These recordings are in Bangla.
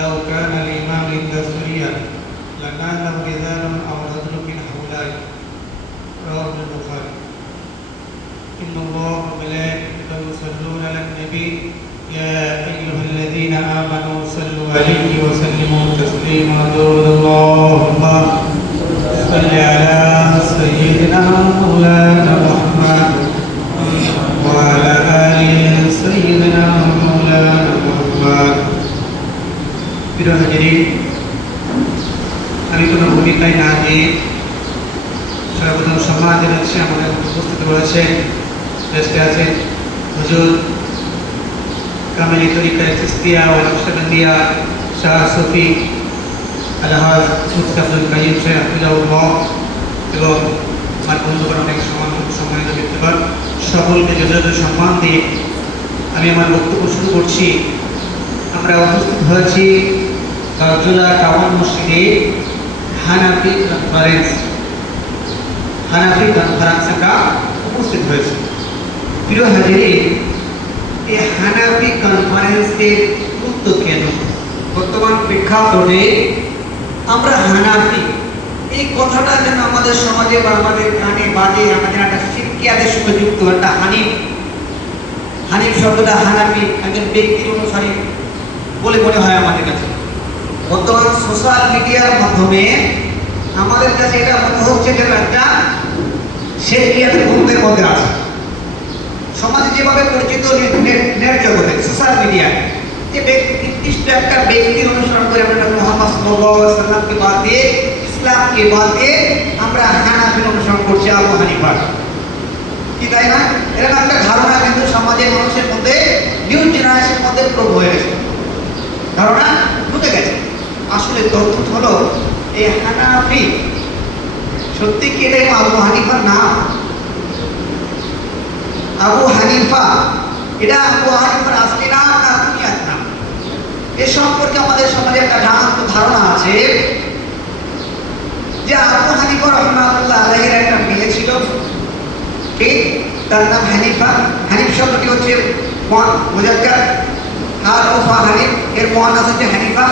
لو كان الإمام دستوريا لناله رجال أو رجل من هؤلاء رواه البخاري. إن الله وملائكته يصلون على النبي يا أيها الذين آمنوا صلوا عليه وسلموا تسليما. اللهم صل على سيدنا مولانا محمد وعلى آل سيدنا مولانا محمد. প্রিয় হাজিরিন, আমি কোনো ভূমিকায় না দিয়ে সর্বপ্রথম সম্মান জানাচ্ছি আমাদের উপস্থিত রয়েছেন, দেশে আছেন হুজুর কামেলি তরিকা চিস্তিয়া ও নকশবন্দিয়া শাহ সুফি আলহাজ মুফতি আব্দুল কাইয়ুম সাহেব হাফিজাহুল্লাহ এবং আমার বন্ধুগণ অনেক সম্মানিত ব্যক্তিগণ, সকলকে যথাযথ সম্মান দিয়ে আমি আমার বক্তব্য শুরু করছি। আমরা উপস্থিত হয়েছি জুলা টাউন মসজিদে হানাফি কনফারেন্স আমরা উপস্থিত হয়েছি। প্রিয় হাজিরিন, এই হানাফি কনফারেন্সের গুরুত্ব কেন? বর্তমান প্রেক্ষাপটে আমরা হানাফি এই কথাটা যেন আমাদের সমাজে বা আমাদের কানে বাজে, আমাদের একটা শিরকিয়াতের সঙ্গে যুক্ত। একটা হানিফ শব্দটা হানাফি একজন ব্যক্তির অনুসারী বলে মনে হয় আমাদের কাছে। বর্তমান সোশ্যাল মিডিয়ার মাধ্যমে আমাদের কাছে এটা মনে হচ্ছে যে একটা শিরকিয়াতের গ্রুপের মধ্যে আছে। সমাজে যেভাবে পরিচিত নেট জগতে সোশ্যাল মিডিয়ায় যে ব্যক্তি নির্দিষ্ট একটা ব্যক্তির অনুসরণ করে আমরা মুহাম্মদ সাল্লাল্লাহু আলাইহি ওয়াসাল্লামকে বাদ দিয়ে, ইসলামকে বাদ দিয়ে আমরা হানাফির অনুসরণ করছি, আবু হানিফার। কি তাই না? এরকম একটা ধারণা কিন্তু সমাজের মানুষের মধ্যে, নিউ জেনারেশনের মধ্যে প্রয়োগ হয়ে গেছে, ধারণা ঢুকে গেছে। আসলে তথ্য হলো এই হানাফি সত্যি কি এটাই আবু হানিফার নাম? আবু হানিফা এটা আবু হানিফার আসলি নাম না দুনিয়ার নাম? এ সম্পর্কে আমাদের সমাজে একটা ধারণা আছে যে আবু হানিফা রাহমাতুল্লাহ আলাইহির একটা মেয়ে ছিল, ঠিক? তার নাম হানিফা। হানিফ শব্দটি হচ্ছে মুজাক্কার, হারফা হানিফ, এর মুয়ান্নাস হচ্ছে হানিফা।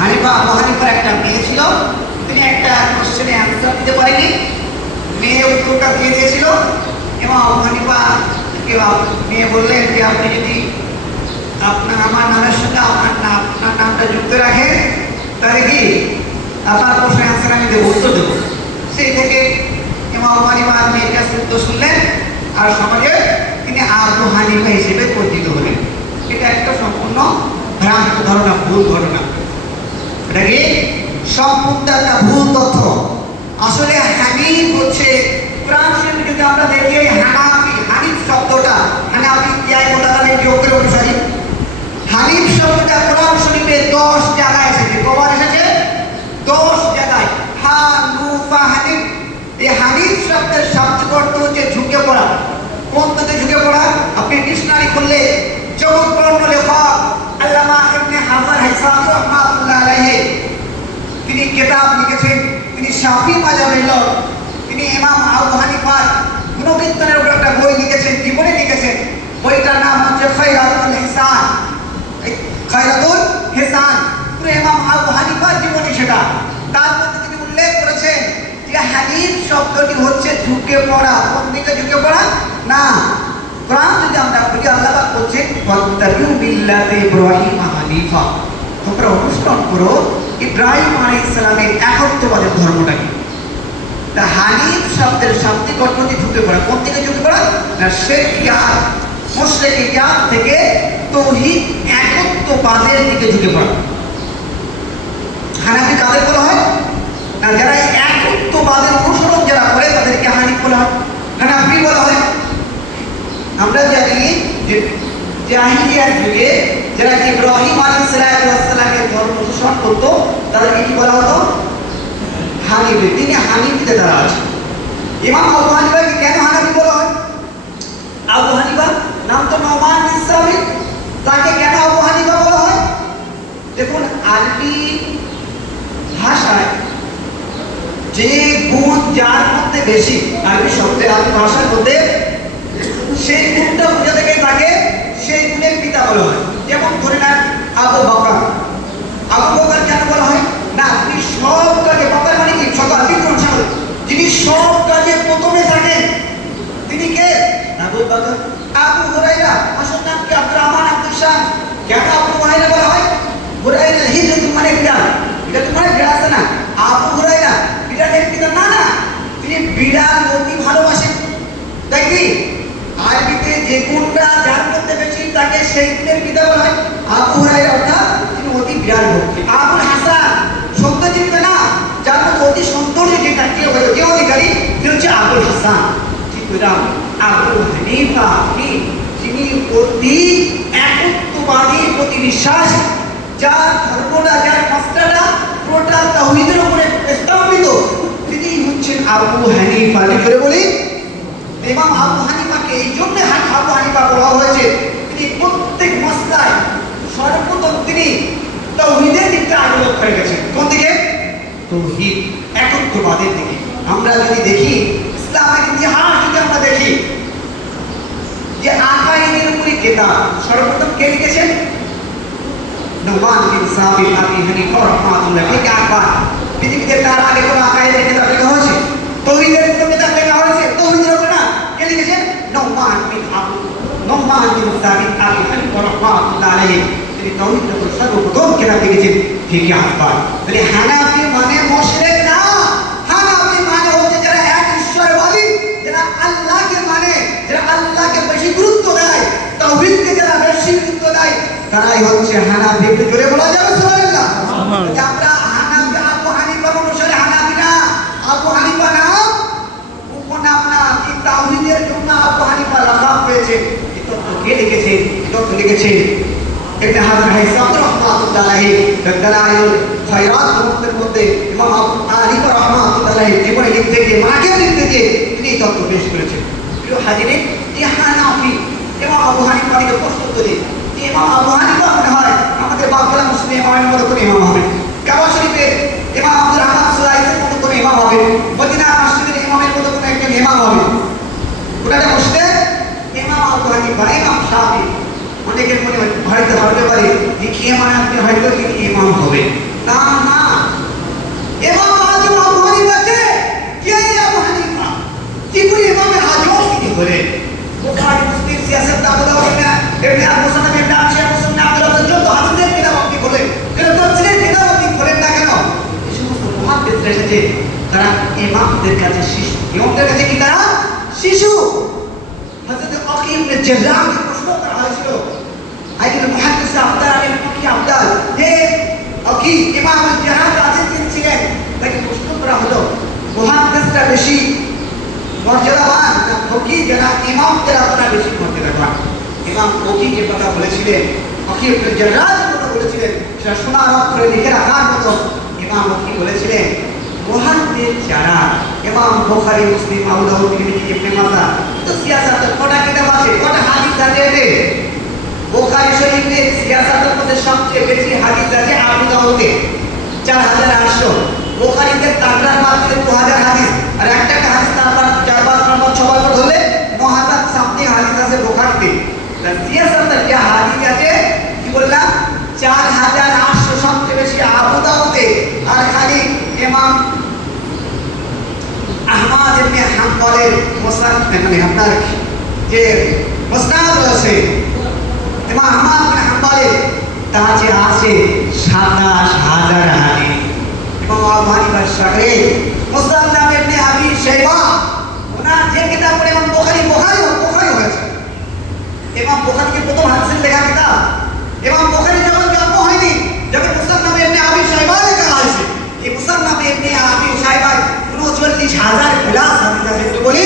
হানিফা, আবু হানিফার একটা মেয়ে ছিল। তিনি একটা কোশ্চেনে অ্যান্সার দিতে পারেনি, মেয়ে উত্তরটা দিয়ে দিয়েছিল এবং আবু হানিফা মেয়ে বললেন যে আপনি যদি আমার নামের সঙ্গে আপনার নামটা যুক্ত রাখেন তাহলে কি আপনার প্রশ্নের অ্যান্সার আমি দেবো, উত্তর দেবো। সেই থেকে আবু হানিফা মেয়ের কাছে উত্তর শুনলেন আর সমাজে তিনি আবু হানিফা হিসেবে পরিচিত হলেন। এটা একটা সম্পূর্ণ ভ্রান্ত ধারণা, ভুল ধারণা। এটা কি সম্পূর্ণ একটা ভুল তথ্য। আসলে হানিফ হচ্ছে কোরআন শরীফে যদি আমরা দেখি হানাফি, হানিফ শব্দটা হানাফি ইয়ায় মোতাকালে যোগের অনুসারী। হানিফ শব্দটা কোরআন শরীফে 10 জায়গায় এসেছে। কবার এসেছে? 10 জায়গায়। হানুফা হানিফ। এই হানিফ শব্দের শাব্দিক অর্থ হচ্ছে ঝুঁকে পড়া। কোন দিকে ঝুঁকে পড়া? আপনি ডিকশনারি খুললে জগৎবর্ণ লেখক আল্লামা ইবনে হাজার হিসাব রাহমাতুল্লাহ আলাইহি তিনি কিতাব লিখেছেন। তিনি শাফি মাযহাবের লোক। তিনি ইমাম আবু হানিফার গুণকীর্তনের উপর একটা বই লিখেছেন, জীবনে লিখেছেন। বইটার নাম হচ্ছে খায়রাতুল হিসান। খায়রাতুল হিসান পুরো ইমাম আবু হানিফার জীবনী সেটা। তার মধ্যে তিনি উল্লেখ করেছেন যে হানিফ শব্দটি হচ্ছে ঝুঁকে পড়া। কোন দিকে ঝুঁকে পড়া? না, কোরআন যদি আমরা পড়ি আল্লাহ পাক বলছেন ওয়াত্তাবিউ মিল্লাতে ইব্রাহিম হানিফা, তোমরা অনুসরণ করো ইব্রাহিম আলাইহিস সালামের একত্ববাদের ধর্মটাকে। তা হানিফ শব্দের শাব্দিক অর্থ হচ্ছে ঝুঁকে পড়া। কোন দিকে ঝুঁকে পড়া? না শিরকিয়াত, মুশরিকিয়াত থেকে তাওহীদ একত্ববাদের দিকে ঝুঁকে পড়া। হানাফি কাদের বলা হয়? না যারা একত্ববাদের অনুসরণ যারা করে তাদেরকে হানিফ বলা হয়, হানাফি বলা হয়। আমরা জানি যে জাহিলিয়ার যুগে যারা ইব্রাহিম আলাইহিস সালামের ধর্ম অনুসরণ করতো তাদেরকে কি বলা হতো? হানিফি। তিনি হানিফিতে দ্বারা আছে। ইমাম আবু হানিফাকে কেন হানাফি বলা হয়? আবু হানিফা নাম তো নোমান বিন সাবিত, তাকে কেন আবু হানিফা বলা হয়? দেখুন, আরবি ভাষায় যে গুণ যার মধ্যে বেশি, আরবি শব্দের আরবি ভাষার মধ্যে সেই গুণটা বোঝাতে গিয়ে তাকে সেই গুণের পিতা বলা হয়। যেমন ধরে নেন আবু বকর। আবু আবু হুরায়রা অর্থাৎ তিনি অতি বিরাট ভক্তি। আবুল হাসান সত্যজিৎ না, যার মধ্যে অতি সৌন্দর্য যেটা কে অধিকারী তিনি হচ্ছে আবুল হাসান। ঠিক বললাম আবু হানিফা যিনি অতি একত্ববাদীর প্রতি বিশ্বাস, যার ধর্মটা যার মাস্টারটা পুরোটা তাওহীদের উপরে স্থাপিত, তিনি হচ্ছেন আবু হানিফা। করে বলি ইমাম আবু হানিফাকে এই জন্য আবু হানিফা বলা হয়েছে, তিনি প্রত্যেক মাসলায় সর্বপ্রথম তিনি তাওহীদের দিকটা আগ্রহ করে গেছেন। কোন দিকে? তাওহীদ, একত্ববাদের দিকে। আমরা যদি দেখি ইসলামের ইতিহাস যদি আমরা দেখি যে আকাইদের উপরে কিতাব সর্বপ্রথম কে লিখেছেন? নুমান বিন সাবিত আবি হানিফা রাহমাতুল্লাহ আলাইহি। আকবার পৃথিবীতে তার আগে কোন আকাইদের কিতাব লেখা হয়েছে? তাওহীদের কিতাব লেখা হয়েছে। তাওহীদের উপরে না কে লিখেছেন? নুমান বিন সাবিত আবি হানিফা রাহমাতুল্লাহ আলাইহি। তিনি তাওহীদের উপর সর্বপ্রথম কিতাব লিখেছেন। ঠিক আকবার। তাহলে হানাফি মানে মুশরিক না, হানাফি মানে হচ্ছে যারা এক ঈশ্বরবাদী, যারা আল্লাহকে মানে, যারা আল্লাহকে বেশি গুরুত্ব দেয়, তাওহীদকে যারা বেশি গুরুত্ব দেয়, তারাই হচ্ছে হানাফি। একটু জোরে বলা যাবে সুবহানাল্লাহ। আমরা হানাফি, আবু হানিফা অনুসারে হানাফি না, আবু হানিফা নাম উপনাম না, এই তাওহীদের জন্য আবু হানিফা লাকাব পেয়েছে। এই তত্ত্ব কে লিখেছে? এই তত্ত্ব লিখেছে ইবনে হাজার হাইসাম রাহমাতুল্লাহ আলাইহি। দালাইলুল খায়রাত গ্রন্থের মধ্যে ইমাম আবু হানিফা রাহমাতুল্লাহ আলাইহি জীবনে লিখতে গিয়ে, মাকে লিখতে গিয়ে তিনি এই তত্ত্ব পেশ করেছেন। প্রিয় হাজিরিন, এই হানাফি ইমাম আবু হানিফাকে প্রশ্ন করে ইমাম আবু হানিফা মনে হয় আমাদের বাংলা মুসলিম ইমামের মতো করে ইমাম হবে, কাবা শরীফের ইমাম আব্দুর রহমান সুলাইসের মতো করে ইমাম হবে, মদিনা মসজিদের ইমামের মতো করে একজন ইমাম হবে। ওটাতে বসতে ইমাম আবু হানিফা, ইমাম শাফি, অনেকের মনে হয়তো ভাবতে পারে যে কি মানে আপনি হয়তো তিনি ইমাম হবে। না না, ইমাম আজম আবু হানিফা কে আবু হানিফা? কি করে ইমামের আজম তিনি হলেন? বুখারী, মুসলিম, সিয়াসত, আবু দাউদ, ইবনে আল-মুসান্নাফ, ইবনে আল-শাইখ, মুসলিম, আব্দুল রাজ্জাক, যত হাদিসের কিতাব আপনি বলেন, কেন তাফসীরের কিতাব আপনি বলেন না কেন? এই সমস্ত মুহাদ্দিস এসেছে, তারা ইমামদের কাছে শিশু। ইমামদের কাছে কি তারা? শিশু। হযরত আকি ইবনে জাররাহকে প্রশ্ন করা হয়েছিল, আইয়ুল মুহাদ্দিস আফদাল আলিল ফাকিহ আফদাল, হে আকি ইমাম জাররাহ আযীজ ছিলেন, তাকে প্রশ্ন করা হলো মুহাদ্দিসটা বেশি মর্যাদাবান না ফকিহ যারা ইমামদের আপনারা বেশি মর্যাদাবান? ইমাম ফকিহ যে কথা বলেছিলেন, ফকিহ ইবনে জাররাহ যে কথা বলেছিলেন, সেটা শোনার অক্ষরে লিখে রাখার মতো। ইমাম ফকিহ বলেছিলেন মুহাদ্দিস যারা ইমাম বুখারী, মুসলিম, আবু দাউদ, তিরমিজি, ইবনে মাজাহ, তো সিয়াসাতের কটা কিতাব আছে, কটা হাদিস আছে এতে? বুখারী শরীফে সিয়াসাতের মধ্যে সবচেয়ে বেশি হাদিস আছে আবু দাউদে 4800, বুখারীতে তাকরার মাত্র 2000 হাদিস, আর একটা হাদিস তারপর 4-5 নম্বর 6 বার ধরলে 9000 সামথিং হাদিস আছে বুখারীতে। তার সিয়াসাতের যে হাদিস আছে কি বললাম 4800 সবচেয়ে বেশি আবু দাউদে, আর খালি ইমাম আহমদ ইবনে হাম্বলের মুসনাদ, মানে আপনার যে মুসনাদ রয়েছে ইমাম আহমদ ইবনে হাম্বলের, তার যে আছে 27000 হাদিস। ইমাম আবু হানিফার শাগরে মুসান্নাফ ইবনে আবি শাইবা, ওনার যে কিতাব পড়ে ইমাম বুখারী হয়েছে। ইমাম বুখারীকে প্রথম হাদিসের লেখা কিতাব, ইমাম বুখারী যখন জন্ম হয়নি, যখন মুসান্নাফ ইবনে আবি শাইবা লেখা হয়েছে, এই মুসান্নাফ ইবনে আবি শাইবায় 39000 প্লাস হাদিস আছে। একটু বলি,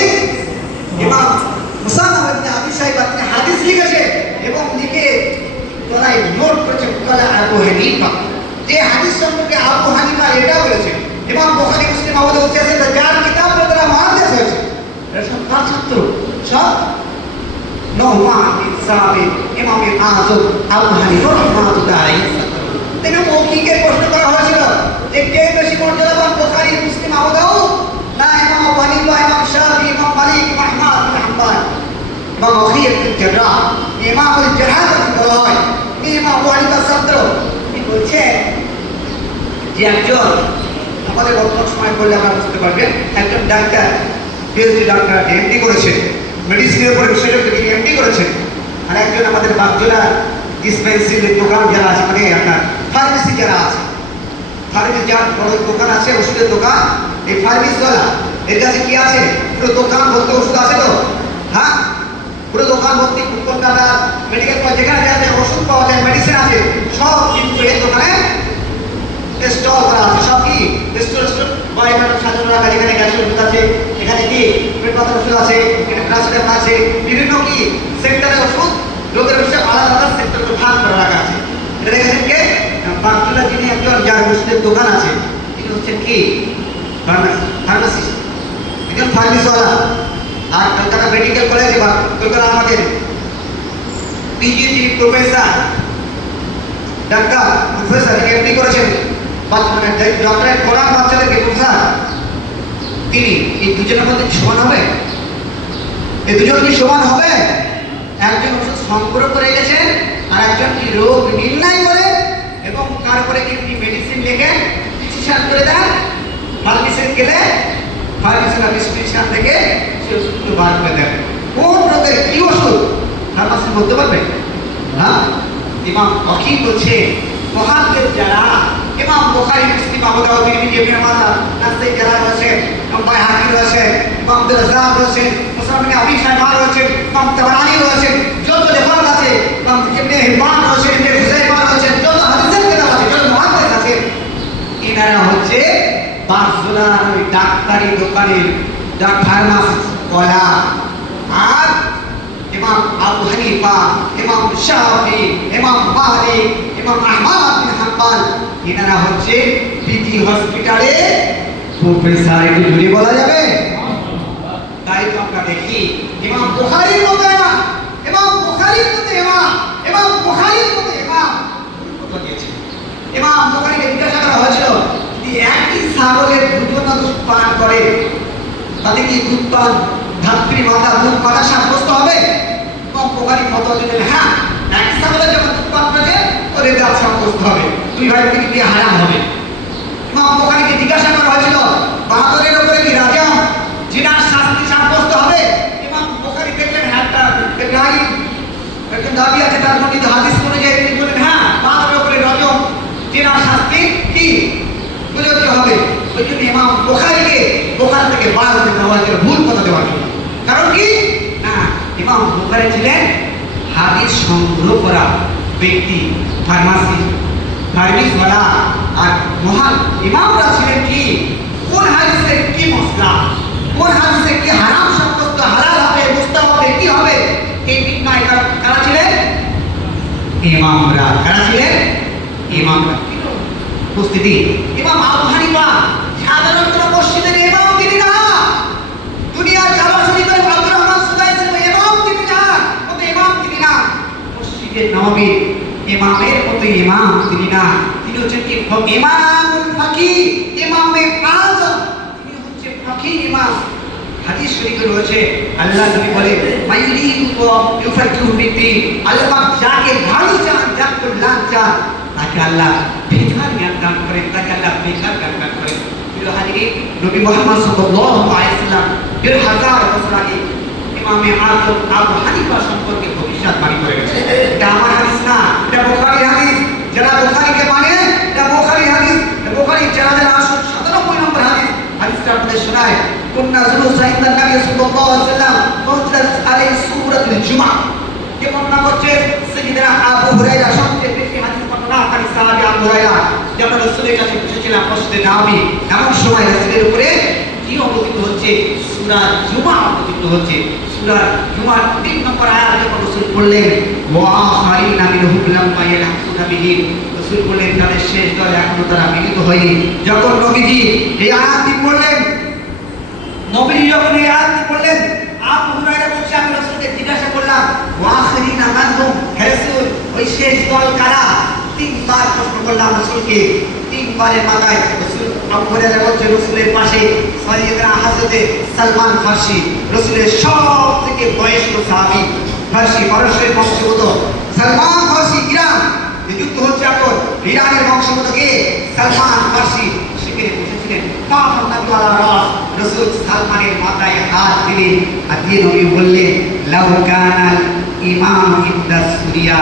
ইমাম মুসান্নাফ ইবনে আবি শাইবা তিনি হাদিস লিখেছে এবং লিখে তোরাই নোট করেছে কলা আবু হানিফা, যে হাদিস সম্পর্কে আবু হানিফা এটা বলেছে। ইমাম বুখারী, মুসলিম, আবু দাউদ, সিয়াসত, যার কিতাব তারা মুহাদ্দিস হয়েছে, এরা সব কার ছাত্র? সব নুমান বিন সাবিত, ইমাম আযম আবু হানিফা রাহমাতুল্লাহ আলাইহি। তিনি মৌখিকের প্রশ্ন করা হয়েছিল যে কে বেশি মর্যাদাবান, বুখারী, মুসলিম, আবু দাউদ না ইমাম আবু হানিফা, ইমাম শাফি, ইমাম মালিক, ইমাম আহমদ বিন হাম্বল? ইমাম আকি ইবনে জাররাহ, ইমাম আল-জাররাহ বলা হয়, ইমাম আবু হানিফার ছাত্র। তিনি বলছেন যে একজন, আমাদের বর্তমান সময় বললে আমরা বুঝতে পারবেন, একজন ডাক্তার, পিএইচডি ডাক্তার, এমডি করেছে, মেডিসিনের উপরে বিশেষজ্ঞ, তিনি এমডি করেছেন। আর একজন আমাদের বাগজোলা ডিসপেন্সারির দোকান যারা আছে, মানে আপনার ফার্মেসি যারা আছে, ফার্মেসি যার বড় দোকান আছে, ওষুধের দোকান, এই ফার্মেসিওয়ালা এর কাছে কি আছে? পুরো দোকান বলতে ওষুধ আছে তো? হ্যাঁ, পুরো দোকান ভর্তি কলকাতা মেডিকেল কলেজ যেখানে যাতে ওষুধ পাওয়া যায়, মেডিসিন আছে, সব কিন্তু এই দোকানে স্টল করা আছে। সব কি স্টল সাজানো রাখা, যেখানে গ্যাসের ওষুধ আছে, এখানে কি পেট ব্যথার ওষুধ আছে, এখানে প্লাস্টিক আছে, বিভিন্ন কি সেক্টরের ওষুধ লোকের বিষয়ে আলাদা আলাদা সেক্টরকে ভাগ করে রাখা আছে। এটা দেখেছেন কে বাগচুলা, যিনি একজন যার ওষুধের দোকান আছে, তিনি হচ্ছেন কি ফার্মাসিস্ট, একজন ফার্মেসিওয়ালা। আর কলকাতা মেডিকেল কলেজে বা কলকাতা আমাদের PGT professor doctor professor MD করেছেন, মানে ডক্টরেট করার বাচ্চাদেরকে প্রফেসর, তিনি এই দুজনের মধ্যে সমান হবে? এই দুজন কি সমান হবে? একজন ওষুধ সংগ্রহ করে গেছেন আর একজন কি রোগ নির্ণয় করে এবং তারপরে কি মেডিসিন লিখে প্রেসক্রিপশন করে দেন। ফার্মেসিতে গেলে ফার্মেসির প্রেসক্রিপশন থেকে সেই ওষুধগুলো বার করে দেন। কোন রোগের কি ওষুধ ফার্মাসি বলতে পারবে? হ্যাঁ, ইমাম ওয়াকিল বলছে মুহাদ্দিস যারা ইমাম বুখারী, মুসলিম, আবু দাউদ, তিরমিজি, ইবনে মাজাহ, নাসাই যারা রয়েছে, ইমাম বাইহাকি রয়েছে, ইমাম আব্দুর রাজ্জাক রয়েছে, মুসনাদ ইবনে আবি শাইবা রয়েছে, ইমাম তাবরানী রয়েছে, যত লেখক আছে, ইমাম ইবনে হিব্বান রয়েছে, ইবনে খুজাইমা রয়েছে, যত হাদিসের কিতাব আছে, যত মুহাদ্দিস আছে, এনারা হচ্ছে বার্সেলোনার ওই ডাক্তারি দোকানের ফার্মাসিস্ট ওয়ালা। আর ইমাম আবু হানিফা, ইমাম শাফি, ইমাম মালিক, ইমাম আহমদ বিন হাম্বল, এনারা হচ্ছে পিজি হসপিটালে প্রফেসর। একটু জুড়ে বলা যাবে? তাই তো আমরা দেখি ইমাম বুখারীর মতো ইমাম, ইমাম বুখারীর মতো ইমাম, ইমাম বুখারীর মতো ইমাম কত দিয়েছে। ইমাম বুখারীকে জিজ্ঞাসা করা হয়েছিল যে একই ছাগলের দুটো না দুধ পান করে, তাতে কি দুধ পান ধাত্রী মাতা দুধ পাতা সাব্যস্ত হবে? ইমাম বুখারী ফতোয়া দিলেন হ্যাঁ, একই ছাগলের যখন দুধ পান করেছে ওর দাঁত সাব্যস্ত হবে, দুই ভাই থেকে বিয়ে হারাম হবে। ইমাম বুখারীকে জিজ্ঞাসা করা হয়েছিল বাহাদুরের উপরে কি রাজম জিনার শাস্তি সাব্যস্ত হবে? ইমাম বুখারী দেখলেন হ্যাঁ, একজন দাবি আছে তার বর্ণিত হাদিস অনুযায়ী তিনি বলেন হ্যাঁ, বাহাদুরের উপরে রাজম জিনার শাস্তি কি প্রযোজ্য হবে। ওই জন্য ইমাম বুখারীকে বুখারী থেকে বার করে দেওয়া হয়েছিল ভুল কথা দেওয়ার জন্য। কারণ কি না, ইমাম বুখারী ছিলেন হাদিস সংগ্রহ করা ব্যক্তি, ফার্মাসিওয়ালা। আর মহান ইমামরা ছিলেন কি কোন হাদিসের কি মসলা, কোন হাদিসে কি হারাম সাব্যস্ত, হালাল হবে, মুস্তাহাব হবে, কি হবে, এই নির্ণয় কারা ছিলেন? ইমামরা। কারা ছিলেন? ইমামরা। উপস্থিতি ইমাম আবু হানিফা সাধারণ কোন মসজিদের ইমাম তিনি না, দুনিয়ার কাবা শরীফের আব্দুর রহমান সুদাইসের ইমাম তিনি না, কত ইমাম তিনি না, মসজিদের নববীর ইমামের মতো ইমাম তিনি না। তিনি হচ্ছেন কি ইমামুল ফাকিহ, ইমামে আযম, তিনি হচ্ছে ফাকিহ ইমাম। হাদিস শরীফে রয়েছে আল্লাহ নবী বলে মাইরিদু ইউফাকিহু ফিদ্দীন, আল্লাহ যাকে ভালো চান, যাকে কল্যাণ চান, তাকে আল্লাহ বেকার জ্ঞান দান করেন, তাকে আল্লাহ বেকার জ্ঞান দান করেন। প্রিয় হাজিরিন, নবী মুহাম্মদ সাল্লাল্লাহু আলাইহি ওয়াসাল্লাম ১৫০০ বছর আগে ইমামে আযম আবু হানিফা সম্পর্কে ভবিষ্যৎবাণী করে গেছেন। এটা আমার হাদিস না, এটা বুখারীর হাদিস। যারা বুখারীকে মানে এটা বুখারীর হাদিস। বুখারী ৪৮৯৭ নম্বর হাদিস। হাদিসটা আপনাদের শোনায় কুন্না জুলুসা ইনদা নবী সাল্লাল্লাহু আলাইহি ওয়াসাল্লাম ফাজলাত আলাইহি সূরাতুল জুমআ। কে বর্ণনা করছে? সাইয়্যিদনা আবু হুরায়রা, সবচেয়ে বেশি হাদিস বর্ণনাকারী সাহাবী আবু হুরায়রা। যখন রাসূলের কাছে বসেছিলাম মসজিদে নববী, এমন সময় রাসূলের উপরে কি অবতীর্ণ হচ্ছে? সূরা জুমআ অবতীর্ণ হচ্ছে। সূরা জুমআর ৩ নম্বর আয়াত যখন রাসূল পড়লেন ওয়া আখারিনা মিনহুম লাম্মা ইয়ালহাকুনা বিহি, রাসূল বললেন তাদের শেষ দল এখনো তারা মিলিত হয়নি। যখন নবীজি এই আয়াতটি পড়লেন, নবীজি যখন এই আয়াতটি পড়লেন, আবু হুরায়রা বলছে আমি রাসূলকে জিজ্ঞাসা করলাম ওয়া আখারিনা মানহুম, হে রাসূল ওই শেষ দল কারা? ৩ বার প্রশ্ন করলাম রাসূলকে। ৩ বারের মাথায় রাসূল আবু হুরায়রা বলছে রাসূলের পাশে সাইয়্যিদনা হযরতে সালমান ফারসি, রাসূলের সবথেকে বয়স্ক সাহাবী, ফারসি পারস্যের বংশোদ্ভূত সালমান ফারসি। ইরান যে যুদ্ধ হচ্ছে এখন, ইরানের বংশোদ্ভূত কে? সালমান ফারসি। সেখানে বসেছিলেন রাসূল সালমানের মাথায় হাত দিলেন, আর দিয়ে নবী বললেন লাউ কানাল ইমাম ইনদা সুরিয়া,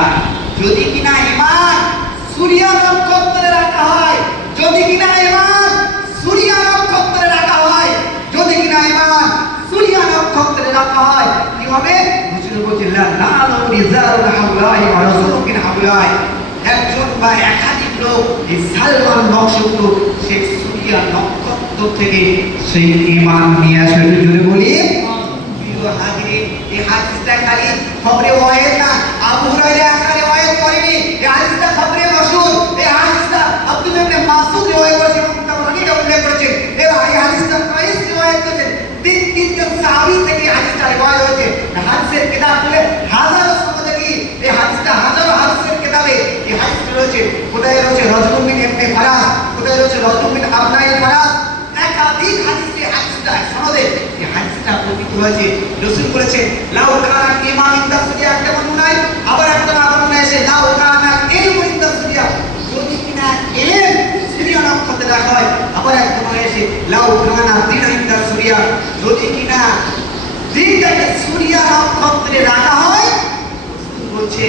যদি কিনা ইমাম সূরিয়া নক্ষত্রে রাখা হয়, যদি কিনা ইমাম সূরিয়া নক্ষত্রে রাখা হয়, যদি কিনা ইমাম সূরিয়া নক্ষত্রে রাখা হয়, কি হবে? রাসূল বলছেন হাউলাই ওয়া রাজুলুম মিন হাউলাই, একজন বা একাধিক লোক এই সালমান বংশোদ্ভূত সেই সূর্যা নক্ষত্র থেকে সেই ঈমান নিয়ে আসে। জোরে বলি প্রিয় হাজিরিন, এই হাদিসটা খালি খবরে ওয়াহিদ না, আবু হুরায়রা একা রিওয়ায়াত করেনি, এই হাদিসটা খবরে মাশহুর, এই হাদিসটা আব্দুল্লাহ ইবনে মাসউদ রিওয়ায়াত করেছেন এবং তাবরানী উল্লেখ করেছেন, এবং এই হাদিসটা কাইস রিওয়ায়াত করেছেন। তিনজন সাহাবী থেকে হাদিসটা রিওয়ায়াত হয়েছে। হাদিসের কিতাব বলে হাজারো সনদে, এই হাদিসটা হাজারো হাদিসের কিতাবে এই হাদিসটা রয়েছে। কোথায় রয়েছে রাজুলুম মিন ইবনে ফারাস, কোথায় রয়েছে রাজুলুম মিন আবনাইল ফারাস, একাধিক হাদিসে হাদিসটা সনদে এই হাদিসটা প্রতীত হয়েছে। রাসূল বলেছেন লাউ কানা ইমাম ইনদা সুরিয়া, একটা বর্ণনায় আবার একটা বর্ণনায় এসে লাউ কানা ইলমু ইনদা সুরিয়া, যদি কিনা ইলম সুরিয়া নক্ষত্রে রাখা হয়, আবার একটা বর্ণনায় এসে লাউ কানা দিন ইনদা সুরিয়া, যদি কিনা দিনটাকে সুরিয়া নক্ষত্রে রাখা হয়, বলছে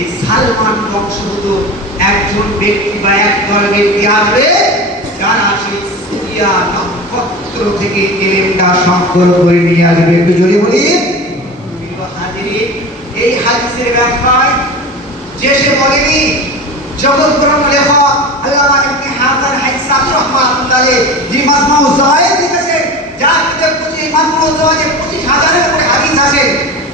এই সালমান বংশোদ্ভূত একজন ব্যক্তি বা একদল ব্যক্তি আসবে যারা সেই সূর্যা নক্ষত্র থেকে ইলমটা সংগ্রহ করে নিয়ে আসবে। একটু জোরে বলি প্রিয় হাজিরিন, এই হাদিসের ব্যাখ্যায় যে সে বলেনি জগৎ গ্রন্থ লেখক আল্লামা ইবনে হাজার হাইসামি রাহমাতুল্লাহ আলাইহি যে মাজমু যাওয়ায়েদ লিখেছেন, যার কিতাব এই মাজমু যাওয়ায়েদ 25,000-এর উপরে হাদিস আছে,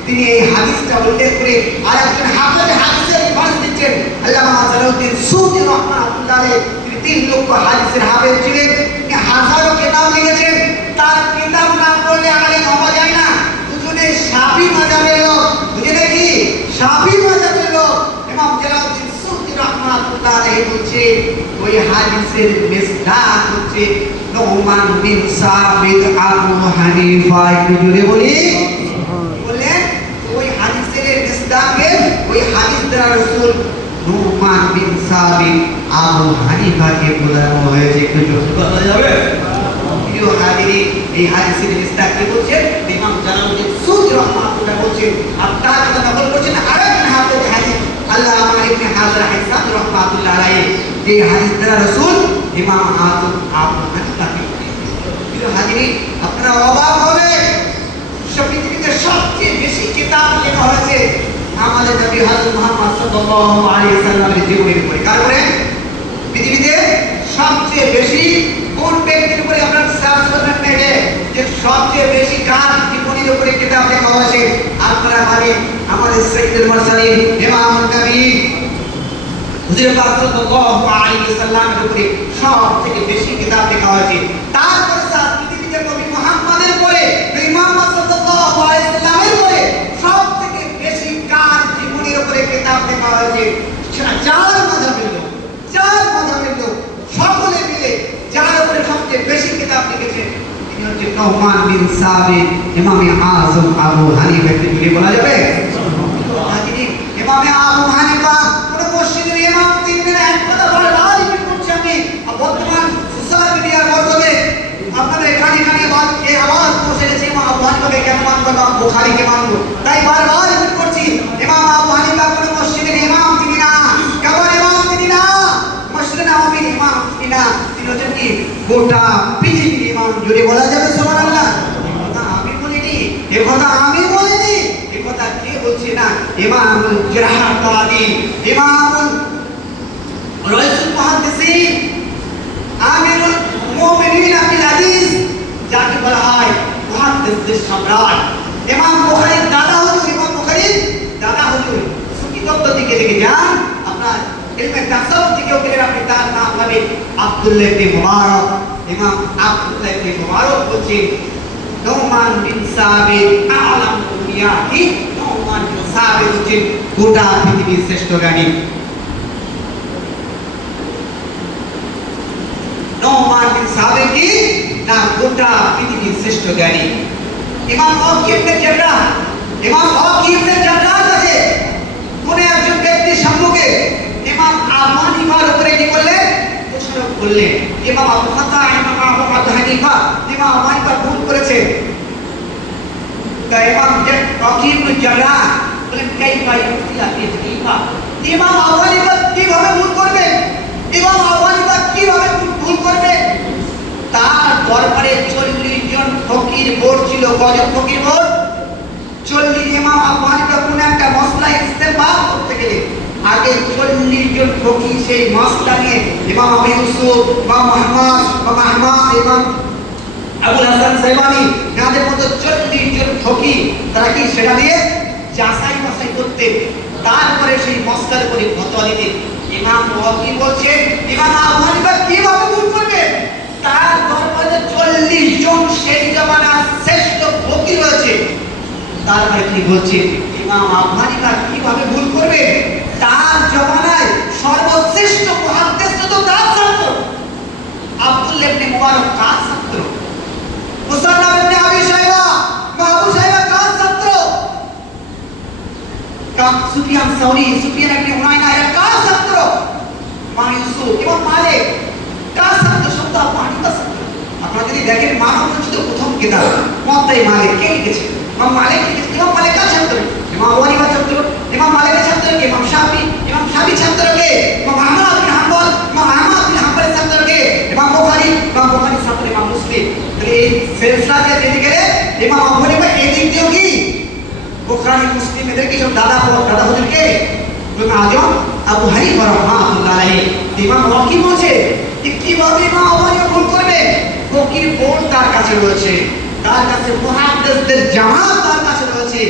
তিনি এই হাদিসটা উল্লেখ করে আর একজন হাফেজ হাদিসের রেফারেন্স দিচ্ছেন আল্লামা জালালউদ্দিন সুয়ুতী রাহমাতুল্লাহ আলাইহি। তিনি 3 লক্ষ হাদিসের হাফেজ ছিলেন, তিনি হাজারো কিতাব লিখেছেন। তার কিতাব না পড়লে আলেম হওয়া যায় না। দুজনে শাফি মাযহাবের লোক, দুজনে কি শাফি মাযহাবের লোক। ইমাম জালালউদ্দিন সুয়ুতী রাহমাতুল্লাহ আলাইহি বলছে ওই হাদিসের মিসদাক হচ্ছে নুমান বিন সাবিত আবু হানিফা। একটু জোরে বলি বলেন ওই হাদিসের মিসদাকে ওই হাদিস দ্বারা রাসূল নুমান বিন সাবিত আবু হানিফাকে বোঝানো হয়েছে। একটু জোরে বলা যাবে প্রিয় হাজিরিন, এই হাদিসের মিসদাক কি বলছেন ইমাম জালালউদ্দিন সুয়ুতী রাহমাতুল্লাহ বলছেন। আপনারা কথা নকল করছেন আরেকজন হাফেজ হাদিস আল্লামা ইবনে হাজার হাইসামি রাহমাতুল্লাহ আলাইহি, যে হাদিস দ্বারা রাসূল ইমাম আযম আবু হানিফাকে। প্রিয় হাজিরিন, আপনারা অবাক হবে, পৃথিবীতে সবচেয়ে বেশি কিতাব লেখা হয়েছে আমাদের নবী হযরত মুহাম্মদ সাল্লাল্লাহু আলাইহি ওয়াসাল্লামের জীবনের উপরে। কার উপরে? পৃথিবীতে সবচেয়ে বেশি কোন ব্যক্তির উপরে আপনারা সার্চ করবেন নেটে যে সবচেয়ে বেশি কার জীবনের উপরে কিতাব লেখা হয়েছে? আপনারা মানে আমাদের সাইয়্যিদুল মুরসালিন ইমামুন নবী হুজুর পাক সাল্লাল্লাহু আলাইহি ওয়াসাল্লামের উপরে সবথেকে বেশি কিতাব লেখা হয়েছে। তারপরে পৃথিবীতে নবী মুহাম্মদের পরে ইমাম সাল্লাল্লাহু আলাইহি ওয়াসাল্লামের পরে সবথেকে বেশি কার জীবনের উপরে কিতাব লেখা হয়েছে? চার মাযহাবের লোক, চার মাযহাবের লোক সকলে মিলে যার উপরে সবচেয়ে বেশি কিতাব লিখেছে তিনি হচ্ছে নুমান বিন সাবিত ইমামে আযম আবু হানিফা। একটু জোরে বলা যাবে হাজিরিন, ইমামে আবু হানিফা কোন মসজিদের ইমাম তিনি এক কথা বারবার রিপিট করছি আমি। বর্তমান সোশ্যাল মিডিয়ার মাধ্যমে আপনারা এখানে এই আওয়াজ পৌঁছে গেছে ইমাম আবু হানিফাকে কেন মানবো না, বুখারীকে মানবো, তাই বারবার রিপিট করছি ইমাম আবু হানিফা কোন মসজিদের ইমাম তিনি না, কেবল ইমাম তিনি না, মসজিদে নববীর ইমাম তিনি না, তিনি হচ্ছেন কি গোটা পৃথিবীর ইমাম। জোরে বলা যাবে সুবহানাল্লাহ। আমি বলিনি, এ কথা আমি বলিনি, এ কথা কে বলছে না? ইমামুল জারহ ওয়া তা'দীল, ইমামুল রাইসুল মুহাদ্দিসিন, আমিরুল মুমিনিন ফিল হাদিস, যাকে বলা হয় মুহাদ্দিসদের সম্রাট। ইমাম বুখারীর দাদা হুজুর, ইমাম বুখারীর দাদা হুজুর সুফি তত্ত্ব দিকে দেখে যান, আপনার ইলমে তাসাউফ দিকেও গেলে আপনি তার নাম পাবেন আব্দুল্লাহ ইবনে মুবারক। ইমাম আব্দুল্লাহ ইবনে মুবারক বলছেন নুমান বিন সাবিত আ'লাম দুনিয়াহি, নুমান বিন সাবিত হচ্ছেন গোটা পৃথিবীর শ্রেষ্ঠ জ্ঞানী। নুমান বিন সাবিত কি না গোটা পৃথিবীর শ্রেষ্ঠ জ্ঞানী। ইমাম ওয়াকি ইবনে জাররাহ, ইমাম ওয়াকি ইবনে জাররাহ কাছে কোন একজন ব্যক্তির সম্মুখে ইমাম আবু হানিফার উপরে কি বললেন? দোষারোপ করলেন। ইমাম আবু হানিফা, ইমাম আবু হানিফা, ইমাম আবু হানিফা ভুল করেছে। তাই ইমাম ওয়াকি ইবনে জাররাহ বলেন কাইফা ইউতিলা ফি হানিফা, ইমাম আবু হানিফা কিভাবে ভুল করবেন? ইমাম আবু হানিফা কিভাবে ভুল করবেন? তার দরবারে 40 জন ফকির বোর্ড ছিল। কজন ফকির বোর্ড? 40 ইমাম আবু হানিফা কোন একটা মসলা ইস্তেমবাদ করতে গেলে আগে 40 জন ফকি সেই মসলা নিয়ে ইমাম আবু ইউসুফ, ইমাম মুহাম্মদ, ইমাম আহমদ, ইমাম আবুল হাসান সাইবানি এনাদের মতো 40 জন ফকি তারা কি সেটা দিয়ে যাচাই বাছাই করতে তারপরে সেই মসলার উপরে ফতোয়া দিতেন। ইমাম ওয়াকি বলছে ইমাম আবু হানিফা কিভাবে ভুল করবে? তার দরবারে 40 জন সেই জামানার শ্রেষ্ঠ ফকি রয়েছে, তারপরে কি বলছে ইমাম আবু হানিফা কিভাবে ভুল করবে? তার জামানায় সর্বশ্রেষ্ঠ মুহাদ্দিস তো তার ছাত্র আব্দুল্লাহ ইবনে মুবারক কার ছাত্র, মুসান্নাফ ইবনে আবি শাইবা আবু শাইবা কার ছাত্র, সুফিয়ান সাউরি সুফিয়ান ইবনে উনায়না এর কার ছাত্র, ইমাম ইউসুফ ইমাম মালিক কার ছাত্র? সব তো আবু হানিফার ছাত্র। আপনারা যদি দেখেন মানব রচিত প্রথম কিতাব মুওয়াত্তা মালিক কে লিখেছে? ইমাম মালিক লিখেছে। ইমাম মালিক কার ছাত্র? ইমাম আবু হানিফার ছাত্র। ইমাম মালিকের ছাত্র কে? ইমাম শাফি। ইমাম শাফির ছাত্র কে? ইমাম আহমদ বিন হাম্বল। ইমাম আহমদ বিন হাম্বলের ছাত্র কে? ইমাম বুখারী। ইমাম বুখারীর ছাত্র ইমাম মুসলিম। এই সিলসিলা দিয়ে যেতে গেলে ইমাম আবু হানিফা এদিক দিয়েও কি বুখারী মুসলিম এদের কি সব দাদা হুজুর কে? ইমাম আজম আবু হানিফা রাহমাতুল্লাহ আলাইহি। ইমাম ওয়াকি বলছে যে কিভাবে ইমাম আবু হানিফা ভুল করবে? ফকির বোর্ড তার কাছে রয়েছে, তার কাছে মুহাদ্দিসদের জামাত তার কাছে রয়েছে।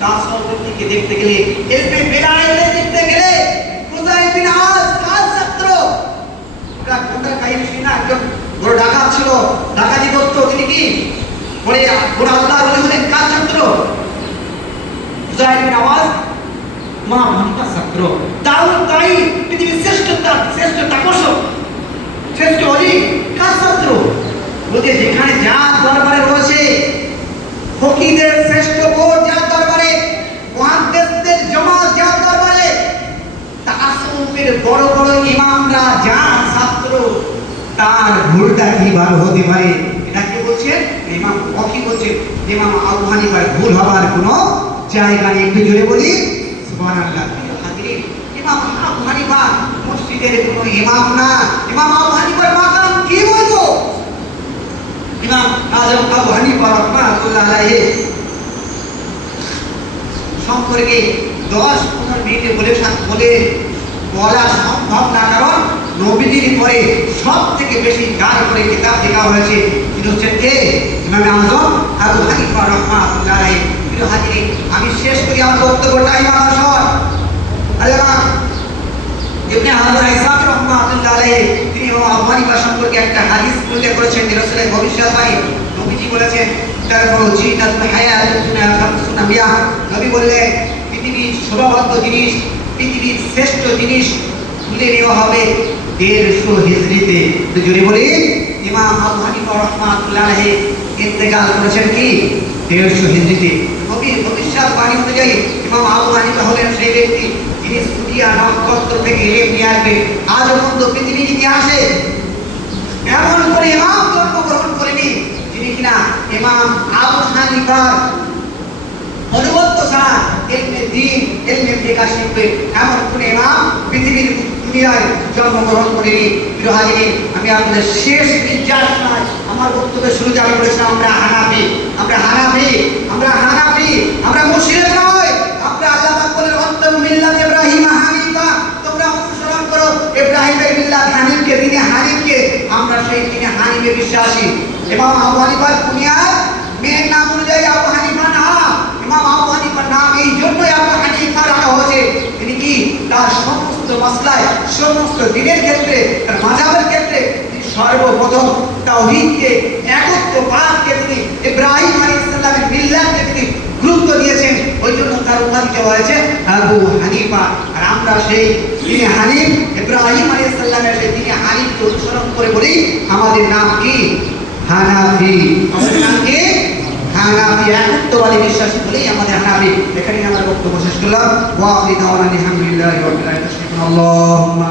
দাসওয়ালের দিকে দেখতে গেলে ইলমে বেলায়েতের দেখতে গেলে মুজাহিদ বিন আস কার ছাত্র? আমরা কোনটা কাহিনী শুনি না, একজন বড় ডাকাত ছিল, ডাকাতি করত, তিনি কি বলে বড় আল্লাহর ওলি হলেন, কার ছাত্র? মুজাহিদ বিন আওয়াজ মা হানিফার ছাত্র। দাউদ তাই পৃথিবীর শ্রেষ্ঠ তাপসক, শ্রেষ্ঠ ওলি কার ছাত্র? বলতে যেখানে যার দরবারে রয়েছে ফকিদের শ্রেষ্ঠ বোর্ড, যার দরবারে মুহাদ্দিসদের জামাত, যার দরবারে তাসাউফের বড় বড় ইমামরা যার ছাত্র, তার ভুলটা কিভাবে হতে পারে? এটা কে বলছে? ইমাম ওয়াকি বলছে ইমাম আবু হানিফার ভুল হবার কোনো জায়গা নেই। একটু জোরে বলি সুবহানাল্লাহ। হাজিরিন, ইমাম আবু হানিফা মসজিদের কোনো ইমাম না। ইমাম আবু হানিফার মাকাম কি বলবো? ইমাম আজম আবু হানিফা রাহমাতুল্লাহ আলাইহি সম্পর্কে 10-15 মিনিটে বলা সম্ভব না, কারণ নবীজির পরে সব থেকে বেশি যার উপরে কিতাব লেখা হয়েছে তিনি হচ্ছেন কে? ইমাম আজম আবু হানিফা রাহমাতুল্লাহ আলাইহি। প্রিয় হাজিরিন, আমি শেষ করি আমার বক্তব্যটা। ইমাম আসর আল্লামা ইবনে হাজার ইসলামী রাহমাতুল্লাহ আলাইহি তিনি ইমাম আবু হানিফা সম্পর্কে একটা হাদিস উল্লেখ করেছেন, রাসূলের ভবিষ্যৎবাণী। নবীজি বলেছেন তারপর জিনাতুল হায়াতুদ দুনিয়া খামসুন বিয়া। নবী বললেন পৃথিবীর শোভাবদ্ধ জিনিস, পৃথিবীর শ্রেষ্ঠ জিনিস তুলে নেওয়া হবে 150 হিজরিতে। তো জোরে বলি ইমাম আবু হানিফা রাহমাতুল্লাহ আলাইহি ইন্তেকাল করেছেন কি 150 হিজরিতে। নবীর ভবিষ্যৎবাণী অনুযায়ী ইমাম আবু হানিফা হলেন সেই ব্যক্তি যিনি সুরিয়া নক্ষত্র থেকে ইলম নিয়ে আসবে। আজ পর্যন্ত পৃথিবীর ইতিহাসে এমন কোন ইমাম জন্মগ্রহণ করেনি যিনি কিনা ইমাম আবু হানিফার অনুগত্য ছাড়া ইলমে দ্বীন, ইলমে ফিকহ শিখবে এমন কোন ইমাম পৃথিবীর দুনিয়ায় জন্মগ্রহণ করেনি। প্রিয় হাজিরিন, আমি আপনাদের শেষ নির্যাস নয়, আমার বক্তব্যের শুরুতে আমি বলেছিলাম আমরা হানাফি, আমরা মুশরিক নয়। আমরা আল্লাহ পাক বলেন ওয়াত্তাবু মিল্লাত ইব্রাহিম হানিফা, তোমরা অনুসরণ করো ইব্রাহিমের মিল্লাত হানিফকে, দিনে হানিফকে। আমরা সেই দিনে হানিফে বিশ্বাসী। ইমাম আবু হানিফার কুনিয়ার মেয়ের নাম অনুযায়ী আবু হানিফা না, ইমাম আবু হানিফার নাম এই জন্যই আবু হানিফা রাখা হয়েছে তিনি কি তার সমস্ত মাসলায়, সমস্ত দিনের ক্ষেত্রে, তার মাযহাবের ক্ষেত্রে সর্বপ্রথম তাওহীদকে, একত্ববাদকে তিনি ইব্রাহিম আলাইহিস সালামের মিল্লাতকে তিনি গুরুত্ব দিয়েছেন। ওই জন্য তার উপাধি দেওয়া হয়েছে আবু হানিফা। আর আমরা সেই দিনে হানিফ, ইব্রাহিম আলাইহিস সালামের সেই দিনে হানিফকে অনুসরণ করে বলি আমাদের নাম কি? হানাফি। আমাদের নাম কি? হানাফি। একত্ববাদী বিশ্বাসী বলেই আমাদের হানাফি। এখানেই আমার বক্তব্য শেষ করলাম। ওয়া আখিরু দাওয়ানা আলহামদুলিল্লাহি রাব্বিল আলামিন। আল্লাহুম্মা